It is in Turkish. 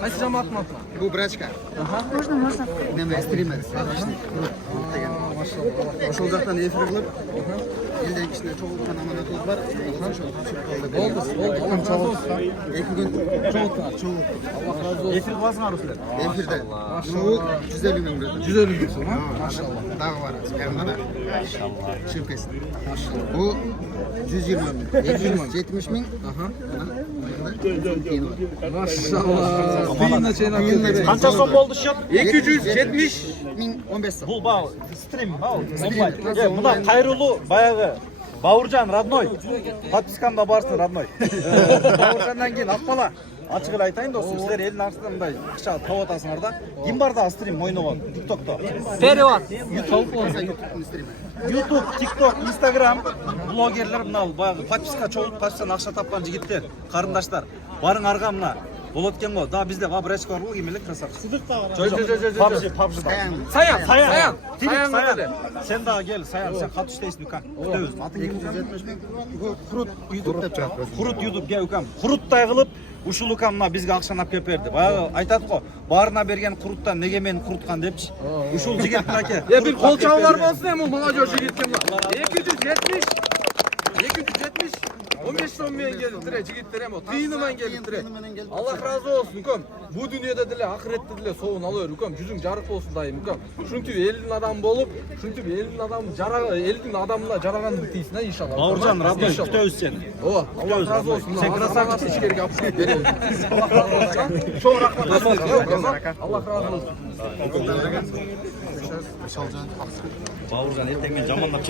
Qaysi jamoatni аты? Bu Brachka. Можно. Nima streamer, sag'ishlik degan. O'sha yoqdan efir qilib, eldan kishini cho'g'ilgan amonatimiz bor. O'sha topshirib qoldi. Oldu. Allah razı olsun. 2 kun cho'g'il. Allah razı olsun. Efir qılasыңар sizler. Efirde. Bu 150 ming lira. 150 bin so'm, ha? Maşallah. Dağı var. Yanında. Şirkesi. Bu 120 ming. 170 ming. Aha. Maşallah. Tıyınla çeynep Qancha so'm bo'ldi счет? 270 ming 15 so'm. Бұл бау стрим бау. Мына қайрулы баяғы Бауыржан родной. Подпискамда барсың родной. Бауыржаннан кейін Ақбала. Ачығын айтайын досым, сіздер елдің арасында мындай ақша тауып атасыңар да. Кім бар да стрим ойнауға TikTok'та? перевод. YouTube, TikTok, Instagram блогерлер мынау баяғы подписка чоғылып подпискадан ақша тапқан жігіттер, қарындаштар. Барыңарға мына болады екен ғой. Да бізде Брачка бар ғой, кемелік красавчик. PUBG. Саян. Сен дағы кел, Саян, сен қатты іштейсің үкәм. Күтеміз. 270 ming. Bu Xurut YouTube'da çıkıyor. Құрут YouTube ге үкәм. Құруттай қылып, ушул үкәм мына бізге ақшаны алып келіп берді. Баяғы айтады ғой, барына берген құруттан неге мені құрутқан депші. Ушул жігіт мінеке. Bir kol çavalar olsun hem o молодежь жігіттен бар. 270 15 соммен келиптир, жигиттер эми тыйыны менен келиптир. Allah razı olsun көм. Bu dünyada dile, ahiretте dile соғын алыр көм. Жүзүң жарык болсун дайым көм. Ушинтип элдин адамы болуп, ушинтип элдин адамына жараганды тийсин иншалла. Бауыржан, Рабдой, күтөбүз сени. О, Allah razı olsun. Sen красавчик. İçkeriге алып беребиз. Allah razı olsun. Çok rahmat. Allah razı olsun. Бауыржан, ертең мен жамандап